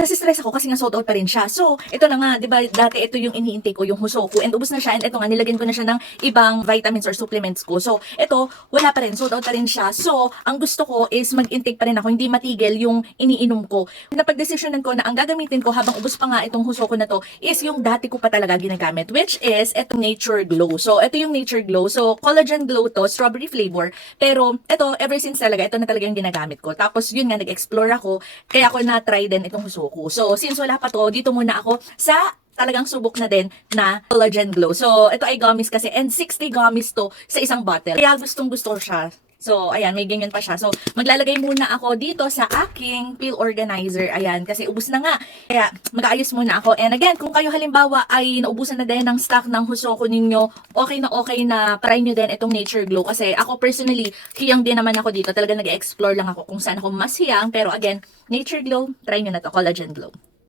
Nasi-stress ako kasi nga sold out pa rin siya. So, ito na nga, 'di ba? Dati ito yung ini-intake ko, yung Husoku, and ubos na siya, and ito nga nilagyan ko na siya ng ibang vitamins or supplements ko. So, ito wala pa rin, sold out pa rin siya. So, ang gusto ko is mag-intake pa rin ako, hindi matigil yung iniinom ko. Napag-desisyonan ko na ang gagamitin ko habang ubos pa nga itong Husoku na to is yung dati ko pa talaga ginagamit, which is itong Nature Glow. So, ito yung Nature Glow. So, collagen glow to, strawberry flavor. Pero, ito, ever since talaga, ito na talaga yung ginagamit ko. Tapos, yun nga, nag-explore ako, kaya ako na-try din itong Husoku. So, since wala pa to, dito muna ako sa talagang subok na din na collagen glow. So, ito ay gummies kasi, and 60 gummies to sa isang bottle. Kaya gustong gusto ko siya. So, ayan, may ganyan pa siya. So, maglalagay muna ako dito sa aking peel organizer. Ayan, kasi ubus na nga. Kaya, mag-aayos muna ako. And again, kung kayo halimbawa ay naubusan na din ng stock ng Husoku ninyo, okay na try nyo din itong Nature Glow. Kasi ako personally, hiyang din naman ako dito. Talaga nag-explore lang ako kung saan ako mas hiyang. Pero again, Nature Glow, try nyo na to, collagen glow.